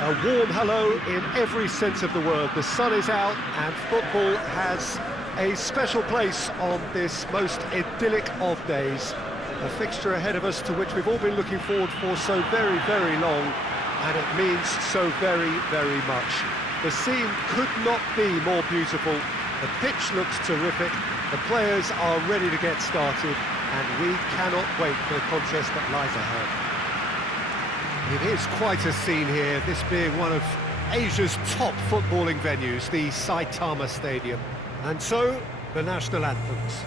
A warm hello in every sense of the word. The sun is out and football has a special place on this most idyllic of days. A fixture ahead of us to which we've all been looking forward for so very, very long, and it means so very, very much. The scene could not be more beautiful. The pitch looks terrific, the players are ready to get started, and we cannot wait for the contest that lies ahead. It is quite a scene here, this being one of Asia's top footballing venues, the Saitama Stadium. And so, the national anthems.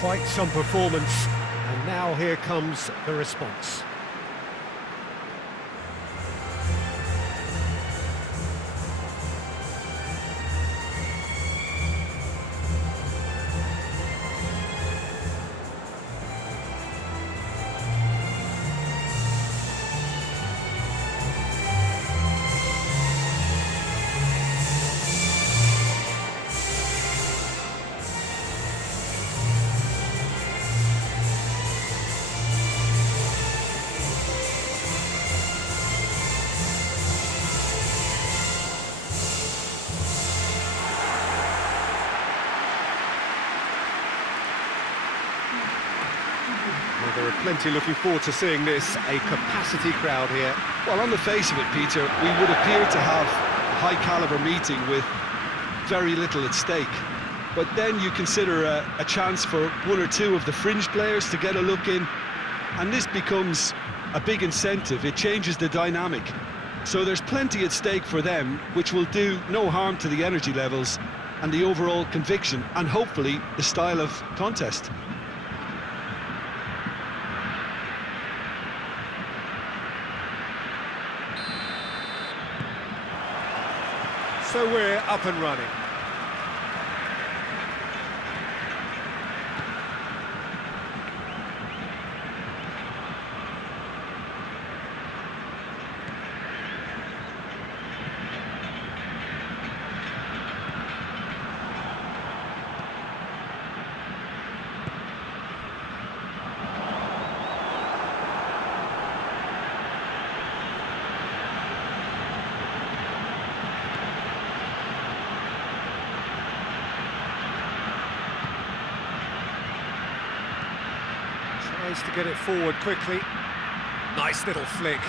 Quite some performance, and now here comes the response. Well, there are plenty looking forward to seeing this, a capacity crowd here. Well, on the face of it, Peter, we would appear to have a high-caliber meeting with very little at stake. But then you consider a chance for one or two of the fringe players to get a look in, and this becomes a big incentive. It changes the dynamic. So there's plenty at stake for them, which will do no harm to the energy levels and the overall conviction, and hopefully the style of contest. So we're up and running. Tries to get it forward quickly. Nice little flick.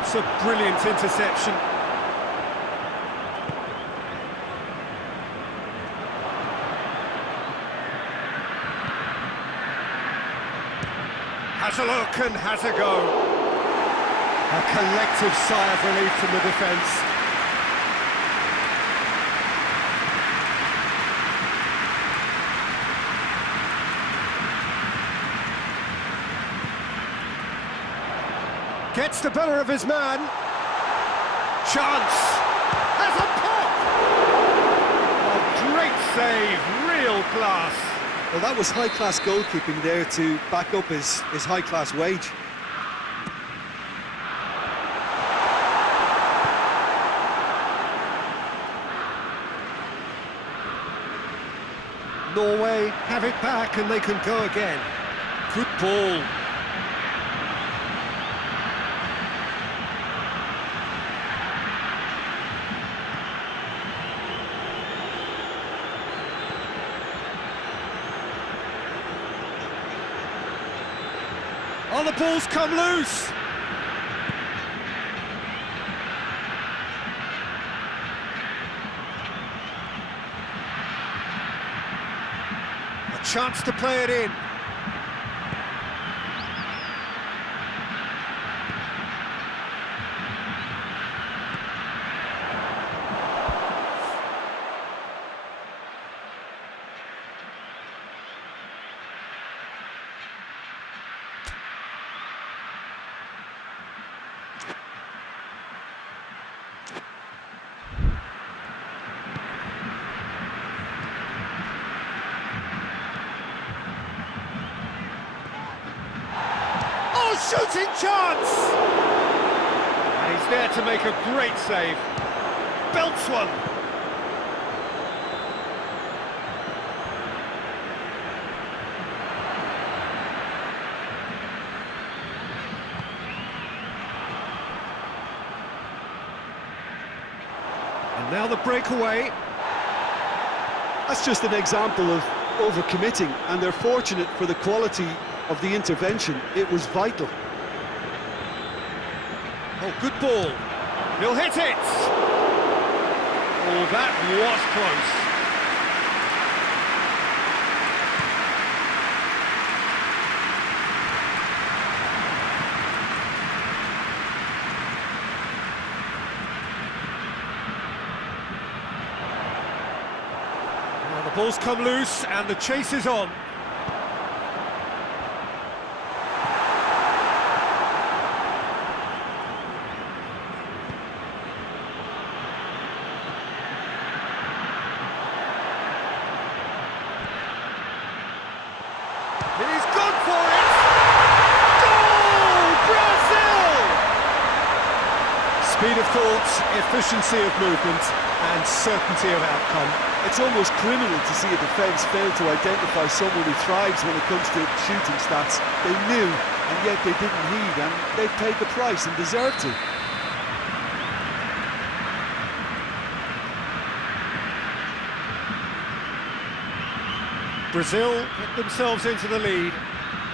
It's a brilliant interception. Has a look and has a go. A collective sigh of relief from the defence. Gets the better of his man. Chance. Has a pop! A great save, real class. Well, that was high-class goalkeeping there to back up his high-class wage. Norway have it back and they can go again. Good ball. Oh, the ball's come loose! A chance to play it in. Shooting chance! And he's there to make a great save. Belts one. And now the breakaway. That's just an example of overcommitting, and they're fortunate for the quality of the intervention. It was vital. Oh, good ball. He'll hit it! Oh, that was close. Well, the ball's come loose and the chase is on. He's gone for it! Goal! Brazil! Speed of thought, efficiency of movement, and certainty of outcome. It's almost criminal to see a defence fail to identify someone who thrives when it comes to shooting stats. They knew, and yet they didn't heed, and they've paid the price and deserve to. Brazil get themselves into the lead.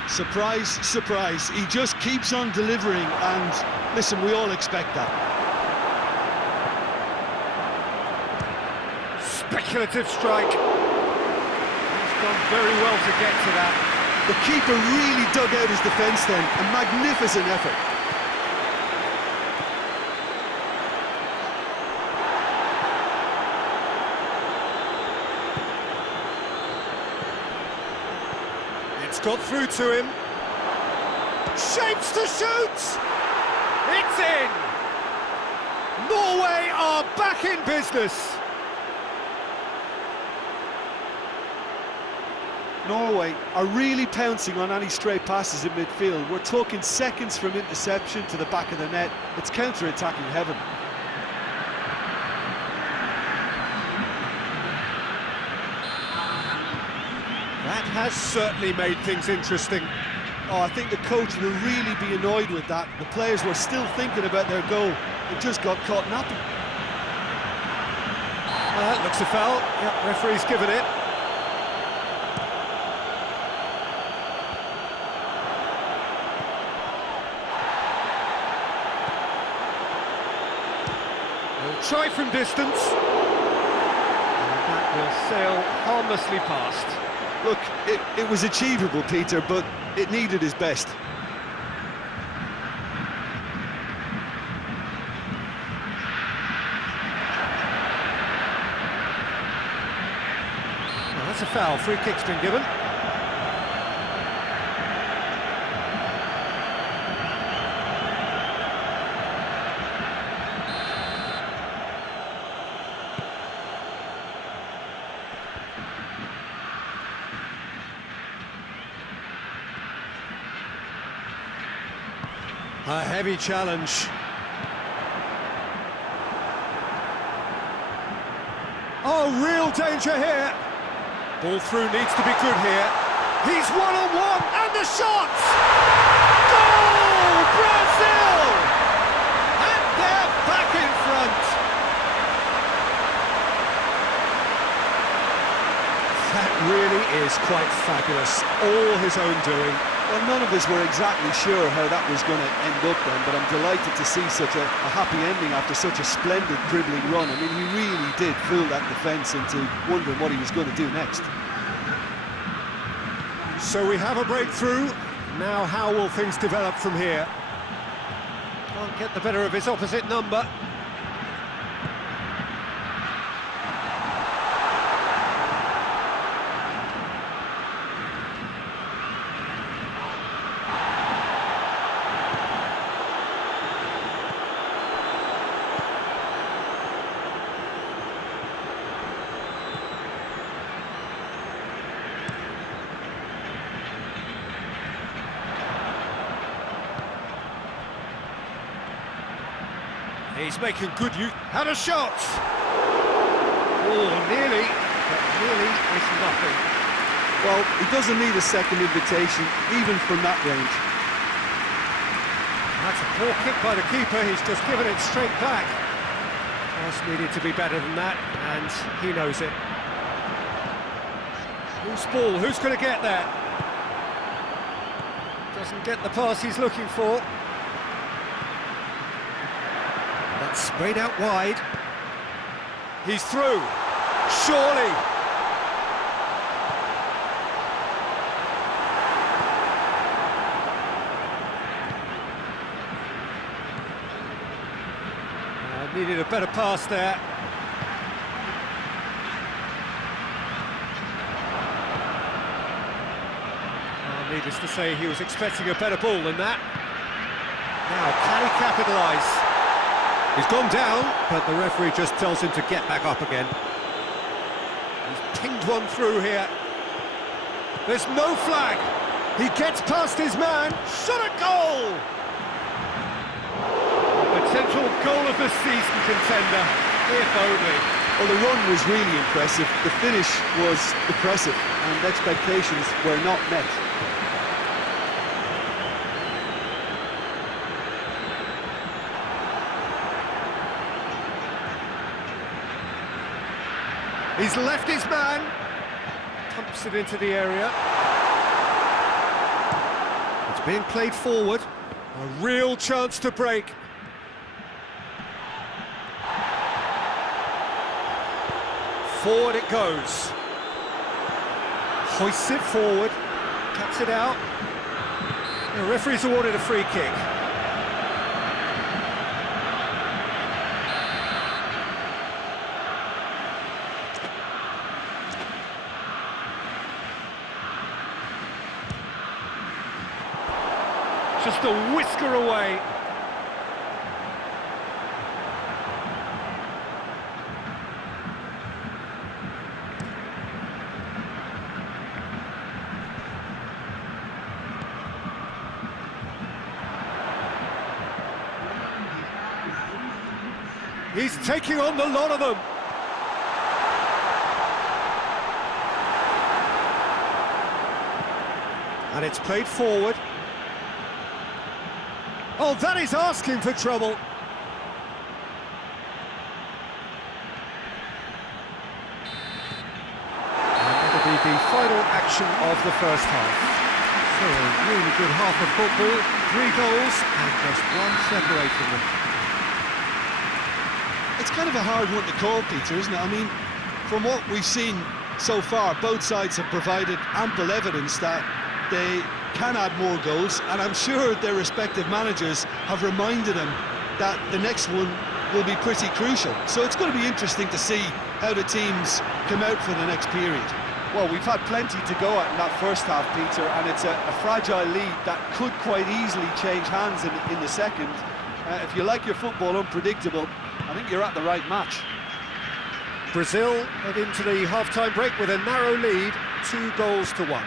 Surprise, surprise. He just keeps on delivering, and listen, we all expect that. Speculative strike. He's done very well to get to that. The keeper really dug out his defence then. A magnificent effort. It's got through to him. Shapes to shoot! It's in! Norway are back in business! Norway are really pouncing on any stray passes in midfield. We're talking seconds from interception to the back of the net. It's counter-attacking heaven. That has certainly made things interesting. Oh, I think the coach will really be annoyed with that. The players were still thinking about their goal. It just got caught napping. Well, that looks a foul. Yep, referee's given it. We'll try from distance. And that will sail harmlessly past. Look, it was achievable, Peter, but it needed his best. Well, that's a foul. Free kick's been given. A heavy challenge. Oh, real danger here. Ball through needs to be good here. He's one-on-one, and the shot! Goal! Brazil! And they're back in front. That really is quite fabulous. All his own doing. Well, none of us were exactly sure how that was going to end up then, but I'm delighted to see such a happy ending after such a splendid dribbling run. I mean, he really did fool that defence into wondering what he was going to do next. So we have a breakthrough. Now how will things develop from here? Can't get the better of his opposite number. He's making good use. Had a shot! Oh, nearly, but nearly is nothing. Well, he doesn't need a second invitation, even from that range. That's a poor kick by the keeper, he's just given it straight back. Pass needed to be better than that, and he knows it. Loose ball, who's going to get there? Doesn't get the pass he's looking for. That's sprayed out wide. He's through. Surely. Needed a better pass there. Needless to say, he was expecting a better ball than that. Now, can he capitalise? He's gone down, but the referee just tells him to get back up again. He's pinged one through here. There's no flag. He gets past his man. Shot a goal! Potential goal of the season contender, if only. Well, the run was really impressive, the finish was impressive, and expectations were not met. He's left his man, pumps it into the area. It's being played forward, a real chance to break. Forward it goes. Hoists it forward, cuts it out. The referee's awarded a free kick. Just a whisker away. He's taking on the lot of them. And it's played forward. Oh, that is asking for trouble. And that'll be the final action of the first half. So a really good half of football, 3 goals and just one separating them. It's kind of a hard one to call, Peter, isn't it? I mean, from what we've seen so far, both sides have provided ample evidence that they can add more goals, and I'm sure their respective managers have reminded them that the next one will be pretty crucial. So it's going to be interesting to see how the teams come out for the next period. Well, we've had plenty to go at in that first half, Peter, and it's a fragile lead that could quite easily change hands in the second. If you like your football unpredictable, I think you're at the right match. Brazil head into the half-time break with a narrow lead, 2-1.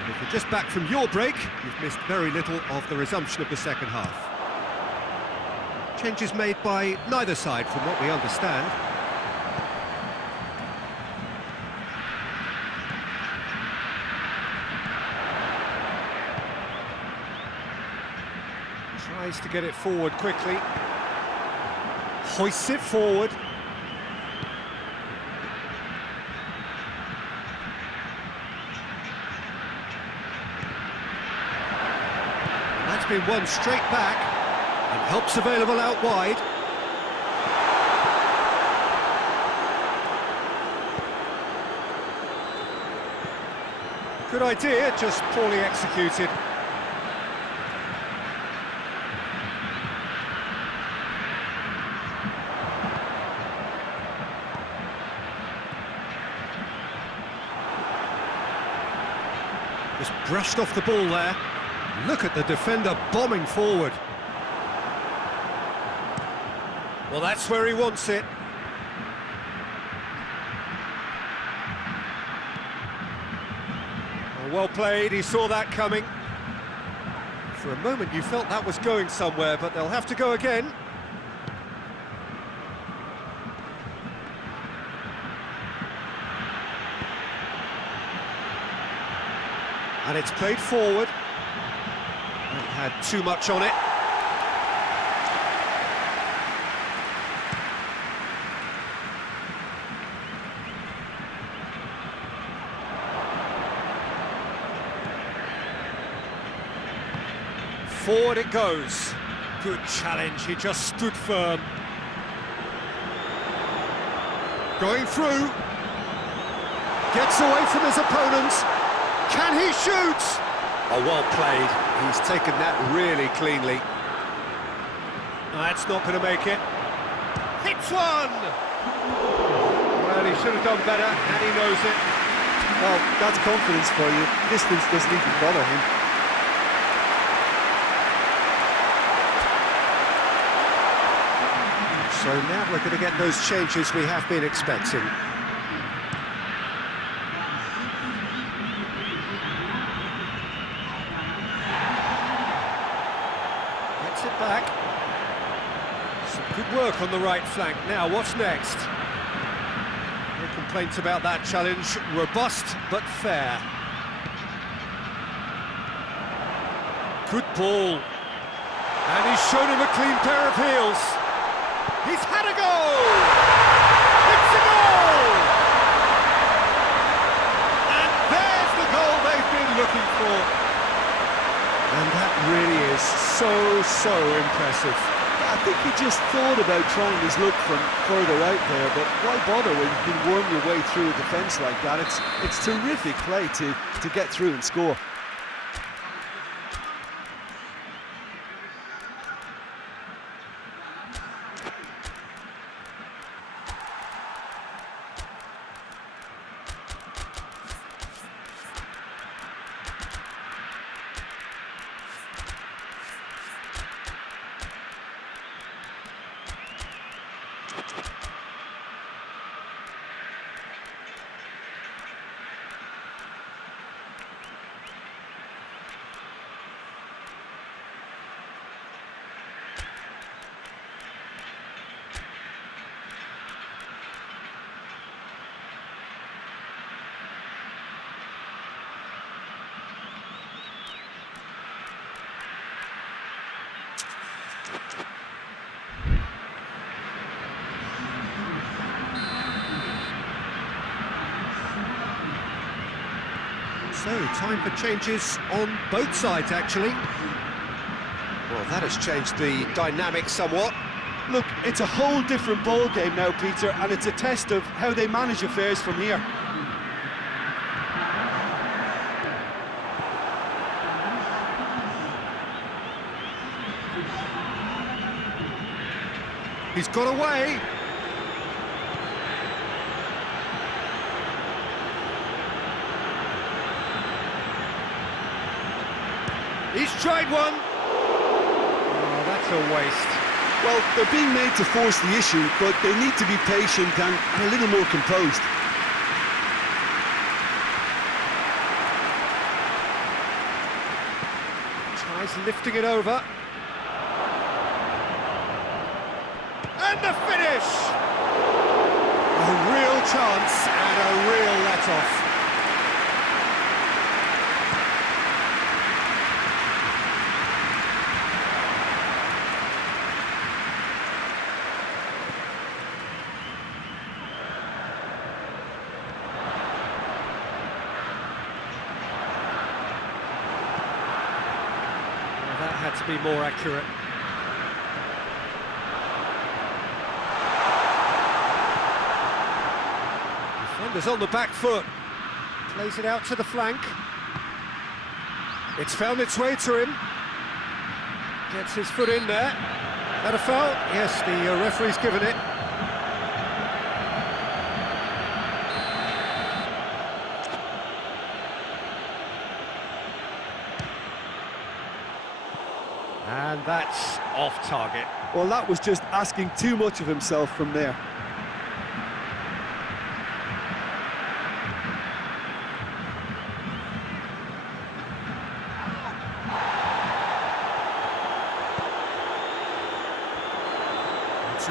And if you're just back from your break, you've missed very little of the resumption of the second half. Changes made by neither side, from what we understand. Tries to get it forward quickly. Hoists it forward. And that's been won straight back, and help's available out wide. Good idea, just poorly executed. Just brushed off the ball there. Look at the defender bombing forward. Well, that's where he wants it. Well played, he saw that coming. For a moment you felt that was going somewhere, but they'll have to go again. And it's played forward. It had too much on it. Forward it goes. Good challenge, he just stood firm. Going through. Gets away from his opponents. Can he shoot? Oh, well played. He's taken that really cleanly. That's not going to make it. Hits one! Well, he should have done better, and he knows it. Well, that's confidence for you. Distance doesn't even bother him. So now we're going to get those changes we have been expecting. Gets it back. Some good work on the right flank. Now, what's next? No complaints about that challenge. Robust, but fair. Good ball. And he's shown him a clean pair of heels. He's had a goal! It's a goal! And there's the goal they've been looking for. And that really is so impressive. I think he just thought about trying his luck from further out there, but why bother when you can worm your way through a defence like that? It's terrific play to get through and score. So, time for changes on both sides, actually. Well, that has changed the dynamic somewhat. Look, it's a whole different ball game now, Peter, and it's a test of how they manage affairs from here. He's got away. He's tried one. Oh, that's a waste. Well, they're being made to force the issue, but they need to be patient and a little more composed. Tries lifting it over. And the finish! A real chance and a real let-off. That had to be more accurate. Defender's on the back foot. Plays it out to the flank. It's found its way to him. Gets his foot in there. That a foul? Yes, the referee's given it. And that's off target. Well, that was just asking too much of himself from there.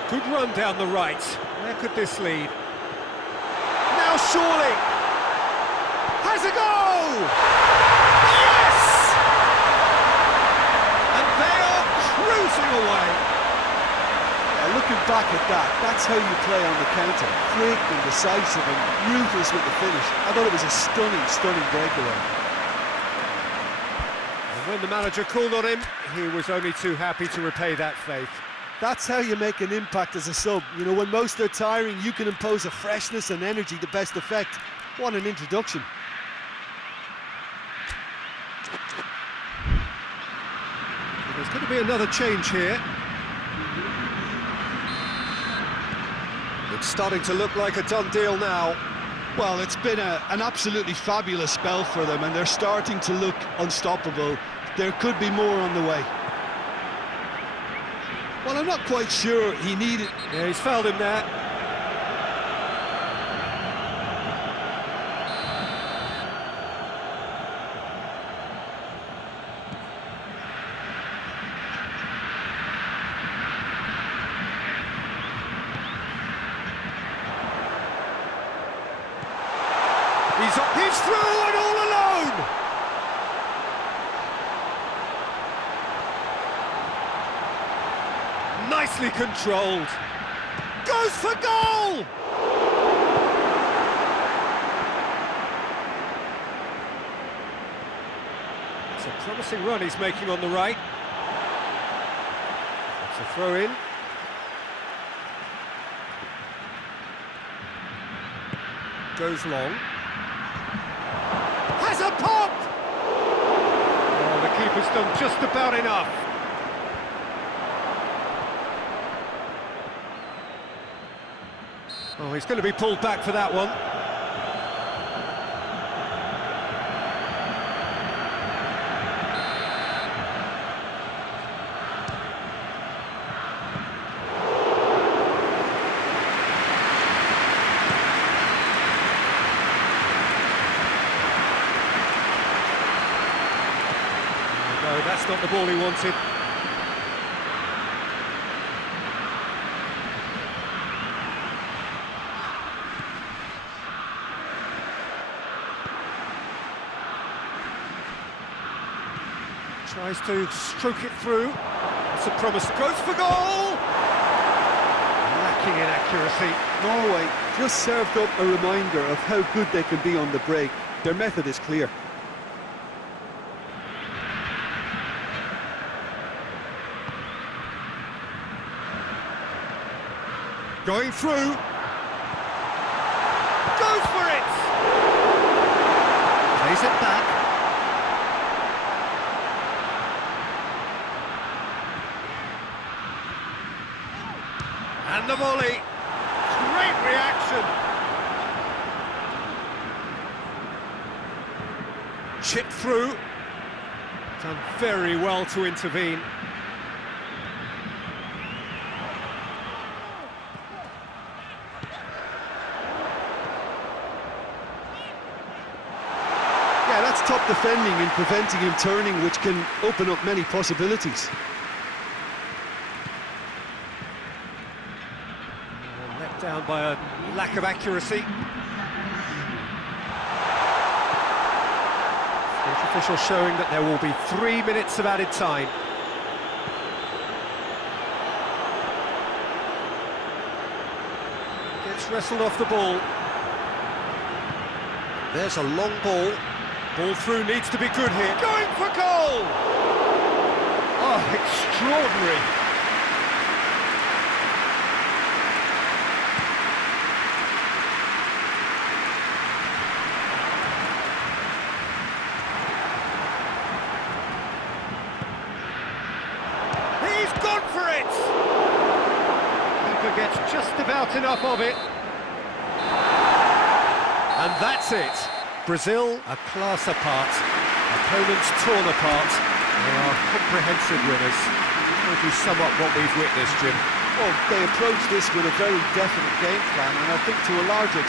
Good run down the right. Where could this lead? Now surely! Has a goal! Yes! And they are cruising away. Looking back at that, that's how you play on the counter. Quick and decisive and ruthless with the finish. I thought it was a stunning, stunning breakaway. And when the manager called on him, he was only too happy to repay that faith. That's how you make an impact as a sub. You know, when most are tiring, you can impose a freshness and energy to best effect. What an introduction. There's going to be another change here. It's starting to look like a done deal now. Well, it's been an absolutely fabulous spell for them, and they're starting to look unstoppable. There could be more on the way. Well, I'm not quite sure he needed... Yeah, he's fouled him there. He's through and all alone! Nicely controlled. Goes for goal! It's a promising run he's making on the right. It's a throw in. Goes long. Has a pop! Oh, the keeper's done just about enough. Oh, he's going to be pulled back for that one. No, that's not the ball he wanted. Tries to stroke it through. It's a promise. Goes for goal! Lacking in accuracy. Norway just served up a reminder of how good they can be on the break. Their method is clear. Going through. Goes for it! Plays it back. And the volley. Great reaction. Chipped through. Done very well to intervene. Yeah, that's top defending and preventing him turning, which can open up many possibilities. Let down by a lack of accuracy. The official showing that there will be 3 minutes of added time. Gets wrestled off the ball. There's a long ball. Ball through needs to be good here. Going for goal! Oh, extraordinary. He's gone for it! Keeper gets just about enough of it. And that's it. Brazil, a class apart. Opponents torn apart. They are comprehensive winners. How would you sum up what we've witnessed, Jim? Well, they approached this with a very definite game plan, and I think to a large extent